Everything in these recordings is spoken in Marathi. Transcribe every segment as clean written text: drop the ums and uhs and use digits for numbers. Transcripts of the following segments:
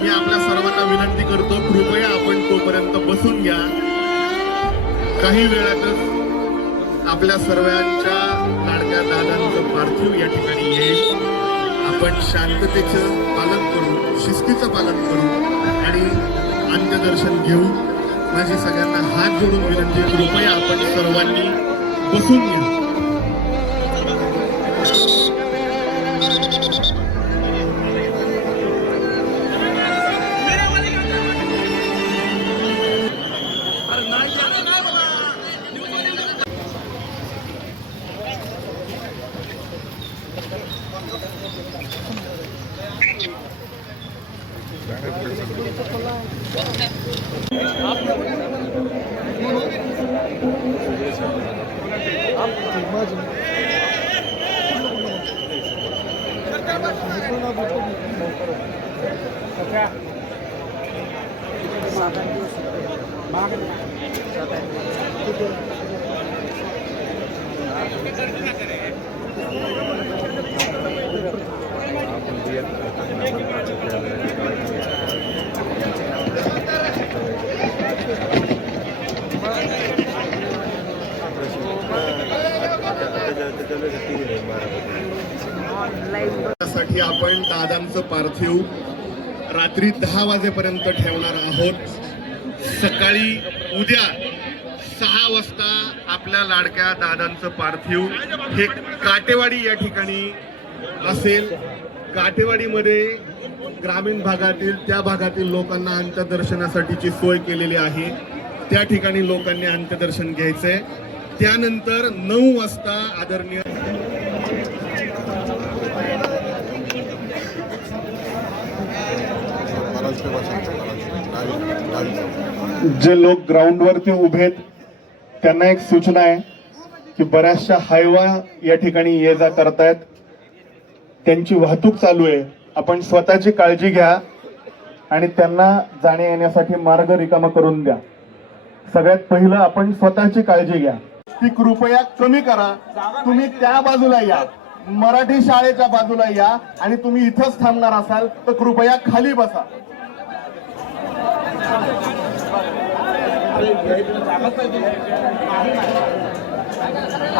मी आपल्या सर्वांना विनंती करतो, कृपया आपण तोपर्यंत बसून घ्या. काही वेळातच आपल्या सर्वांच्या लाडक्या दादांचं पार्थिव या ठिकाणी येईल. आपण शांततेचं पालन करू, शिस्तीचं पालन करू आणि अंत्यदर्शन घेऊ. माझी सगळ्यांना हात जोडून विनंती, कृपया आपण सर्वांनी बसून घ्या. साठी आपण दादांचं पार्थिव रात्री 10 वाजेपर्यंत ठेवणार आहोत. सकाळी उद्या 6 वाजता आपल्या लाडक्या दादांचं पार्थिव हे काटेवाडी या ठिकाणी असेल. काटेवाडीमध्ये ग्रामीण भागातील त्या भागातील लोकांना अंत्यदर्शनासाठीची सोय केलेली आहे. त्या ठिकाणी लोकांनी अंत्यदर्शन घ्यायचंय. त्यानंतर 9 वाजता आदरणीय जे लोक ग्राउंडवरती उभे आहेत त्यांना एक सूचना आहे की बऱ्याचशा हायवा या ठिकाणी ये जा करतायत, त्यांची वाहतूक चालू आहे. आपण स्वतःची काळजी घ्या आणि त्यांना जाण्या येण्यासाठी मार्ग रिकामा करून द्या. सगळ्यात पहिलं आपण स्वतःची काळजी घ्या. ती कृपया कमी करा. तुम्ही त्या बाजूला या, मराठी शाळेच्या बाजूला या आणि तुम्ही इथंच थांबणार असाल तर कृपया खाली बसा.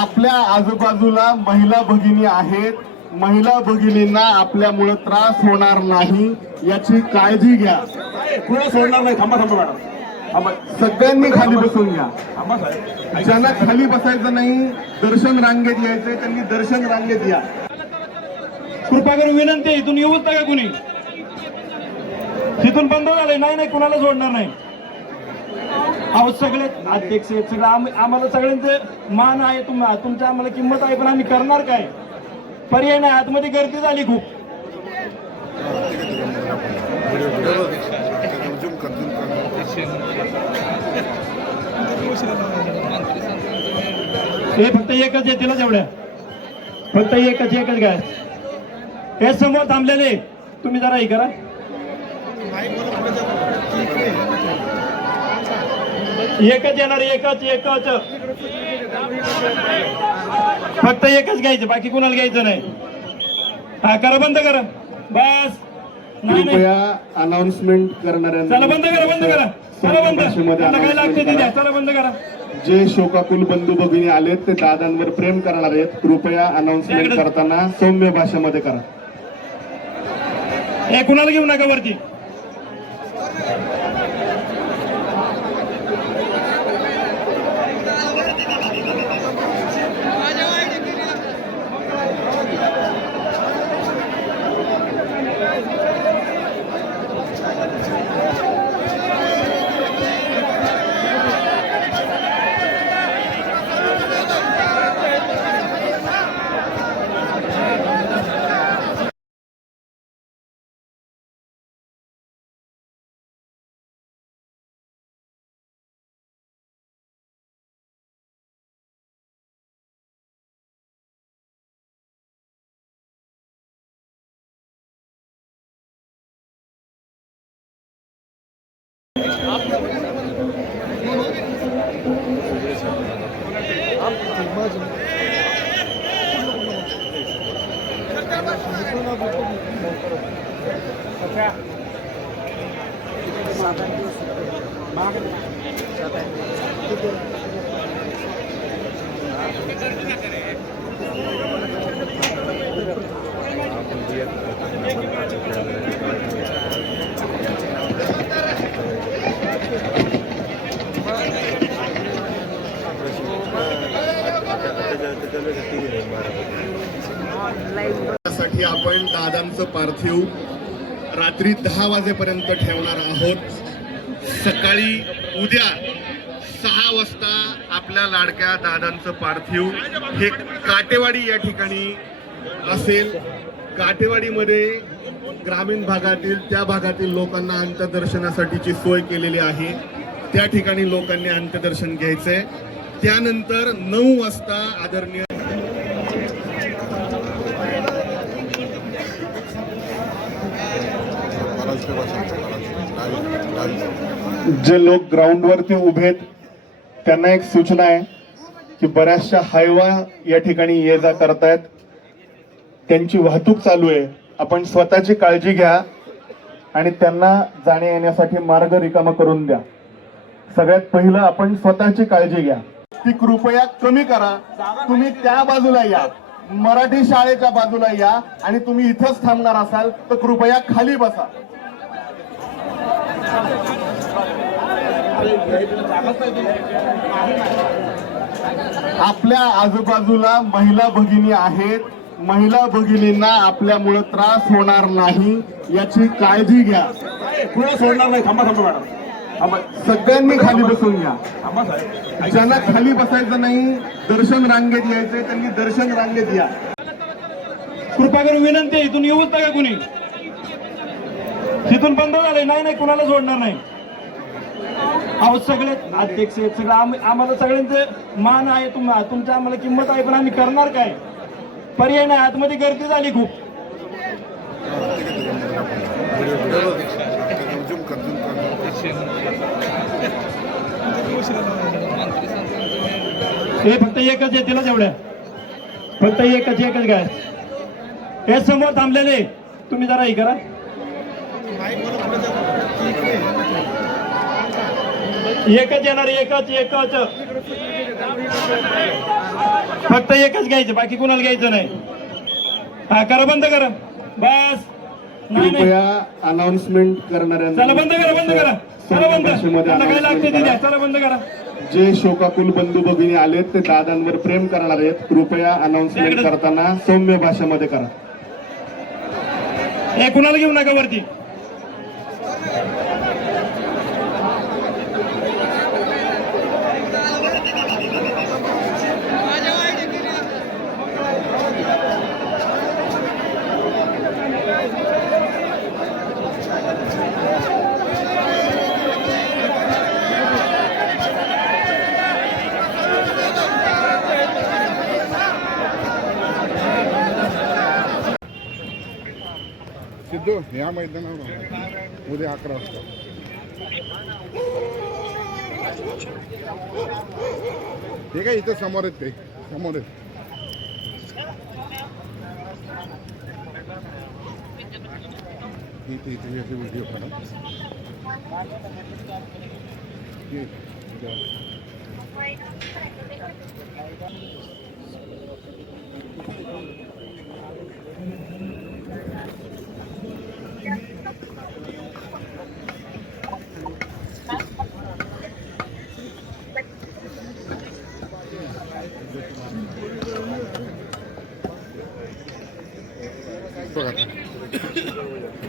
आपल्या आजूबाजूला महिला भगिनी आहेत. महिला भगिनींना आपल्यामुळे त्रास होणार नाही याची काळजी घ्या. कुणा सोडणार नाही. थांबा थांबा मॅडम, सगळ्यांनी खाली बसून घ्या. ज्यांना खाली बसायचं नाही, दर्शन रांगेत यायचंय त्यांनी दर्शन रांगेत या. कृपा करून विनंती, इथून येऊच नका कुणी. तिथून बंद झालंय. नाही नाही, कुणाला सोडणार नाही. अहो सगळे अध्यक्ष आहेत, सगळं आम्हाला सगळ्यांचं मान आहे. तुमच्या आम्हाला किंमत आहे, पण आम्ही करणार काय? पर्याय नाही. आतमध्ये गर्दी झाली खूप. हे फक्त एकच येतील जेवढ्या, फक्त एकच काय हे समोर थांबलेले. तुम्ही जरा हे करा. एकच येणार, एकच फक्त एकच घ्यायचं, बाकी कुणाला घ्यायचं नाही. हा करा, बंद करा. बस. नाही नाही, अनाउन्समेंट करणाऱ्या चला बंद करा, बंद करा. चला बंद. काय लागते ते द्या. चला बंद करा. जे शोकाकुल बंधू भगिनी आलेत ते दादांवर प्रेम करणार आहेत. कृपया अनाउन्समेंट करताना सौम्य भाषेमध्ये करा. हे कुणाला घेऊ नका वरती. साठी आपण दादांचं पार्थिव रात्री 10 वाजेपर्यंत ठेवणार आहोत. सकाळी उद्या 6 वाजता आपल्या लाडक्या दादांचं पार्थिव हे काटेवाडी या ठिकाणी असेल. काटेवाडीमध्ये ग्रामीण भागातील त्या भागातील लोकांना अंत्यदर्शनासाठीची सोय केलेली आहे. त्या ठिकाणी लोकांनी अंत्यदर्शन घ्यायचंय. त्यानंतर 9 वाजता आदरणीय जे लोक ग्राउंडवरती उभेत त्यांना एक सूचना आहे की बऱ्याचशा हायवा या ठिकाणी ये जा करतायत. त्यांची वाहतूक चालू आहे. आपण स्वतःची काळजी घ्या आणि त्यांना जाण्या येण्यासाठी मार्ग रिकामा करून द्या. सगळ्यात पहिलं आपण स्वतःची काळजी घ्या. ती कृपया कमी करा. तुम्ही त्या बाजूला या, मराठी शाळेच्या बाजूला या आणि तुम्ही इथंच थांबणार असाल तर कृपया खाली बसा. आपल्या आजूबाजूला महिला भगिनी आहेत. महिला भगिनींना आपल्यामुळे त्रास होणार नाही याची काळजी घ्या. पुढे सोडणार नाही. थांबा थांबा मॅडम. सगळ्यांनी खाली बसून घ्या. ज्यांना खाली बसायचं नाही, दर्शन रांगेत यायचंय त्यांनी दर्शन रांगेत या. कृपा करून विनंती आहे, इथून येऊच नका कुणी. तिथून बंद झालंय. नाही कुणाला सोडणार नाही. अहो सगळे अध्यक्ष आहेत, सगळं आम्हाला सगळ्यांचं मान आहे. तुमच्या आम्हाला किंमत आहे, पण आम्ही करणार काय? पर्याय नाही. आतमध्ये गर्दी झाली खूप. हे फक्त एकच आहे तिला तेवढ्या. फक्त एकच काय हे समोर थांबलेले तुम्ही जरा हे करा. एकच येणार. एकच फक्त एकच घ्यायचं, बाकी कोणाला घ्यायचं नाही. हा करा, बंद करा. बस. नाही कृपया अनाउन्समेंट करणाऱ्यांना चला बंद करा. चला बंद. त्यांना काय लागते ते द्या. चला बंद करा. जे शोकाकुल बंधू भगिनी आलेत ते दादांवर प्रेम करणार आहेत. कृपया अनाउन्समेंट करताना सौम्य भाषेमध्ये करा. हे कुणाला घेऊ नका वरती. सिद्धू या मैदानावर उद्या 11 वाजता. ठीक आहे, इथं समोर आहेत ते. समोर आहेत. इथे व्हिडिओ काढा.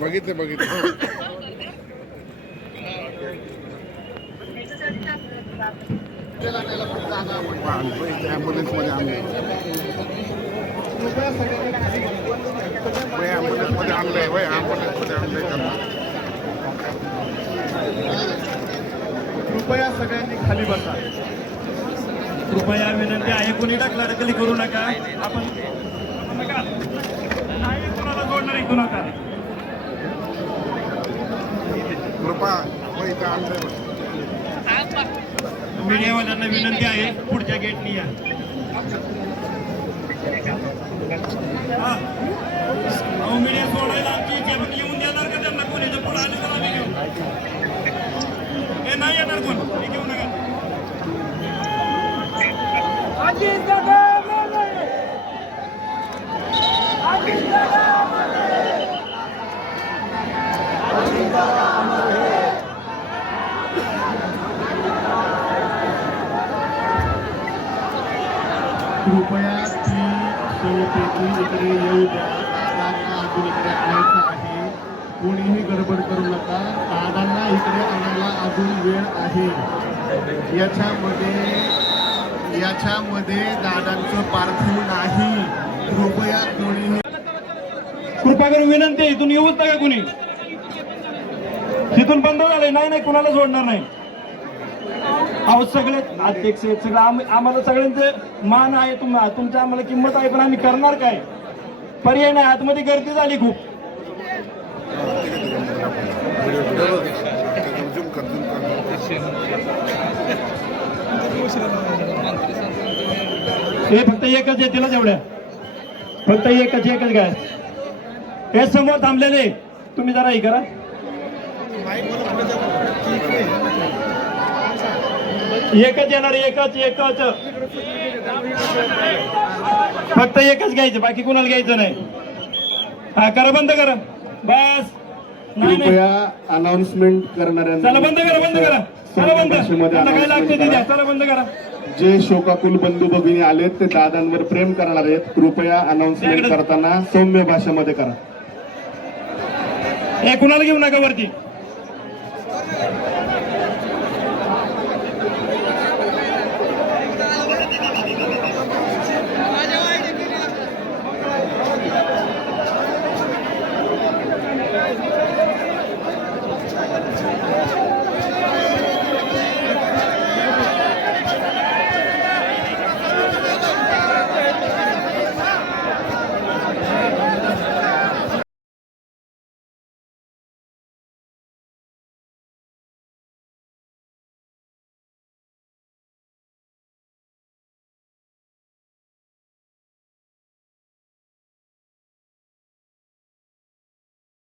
बघितले ॲम्ब्युलन्स मध्ये आणले. ॲम्ब्युलन्स मध्ये आणलंय. कृपया सगळ्यांनी खाली बसा. कृपया विनंती आहे, कोणी ढकलाढकली करू नका. आपण नाही कोणाला जोडणार आहे. नका कृपा इथं आणलंय. मीडियावाल्यांना विनंती आहे, पुढच्या गेटनी या. मीडिया सोडायला आमची इच्छा, पण येऊन देणार का त्यांना? कोणी जर पुढे आले तर आम्ही घेऊ. कृपया ती सौपेटी इकडे येऊ द्या. दादांना अजून इकडे आणायचं आहे. कोणीही गडबड करू नका. दादांना इकडे आणायला अजून वेळ आहे. याच्यामध्ये दादांचं पार्थिव नाही. कृपया कोणीही कृपा करून विनंती आहे, इथून येऊच नका कुणी. इथून बंद झालंय. नाही कुणाला सोडणार नाही. अहो सगळे अध्यक्ष आहेत, सगळं आम्हाला सगळ्यांचं मान आहे. तुमच्या आम्हाला किंमत आहे, पण आम्ही करणार काय? पर्याय नाही. आतमध्ये गर्दी झाली खूप. हे फक्त एकच येतील तेवढ्या. फक्त एकच काय हे समोर थांबलेले. तुम्ही जरा हे करा. एकच येणार. एकच फक्त एकच घ्यायचं, बाकी कुणाला घ्यायचं नाही. हा करा, बंद करा. बस. नाही कृपया अनाउन्समेंट करणाऱ्यांना चला बंद करा. चला बंद. त्यांना काय लागते ते द्या. चला बंद करा. जे शोकाकुल बंधू भगिनी आलेत ते दादांवर प्रेम करणार आहेत. कृपया अनाउन्समेंट करताना सौम्य भाषेमध्ये करा. हे कुणाला घेऊ नका वरती.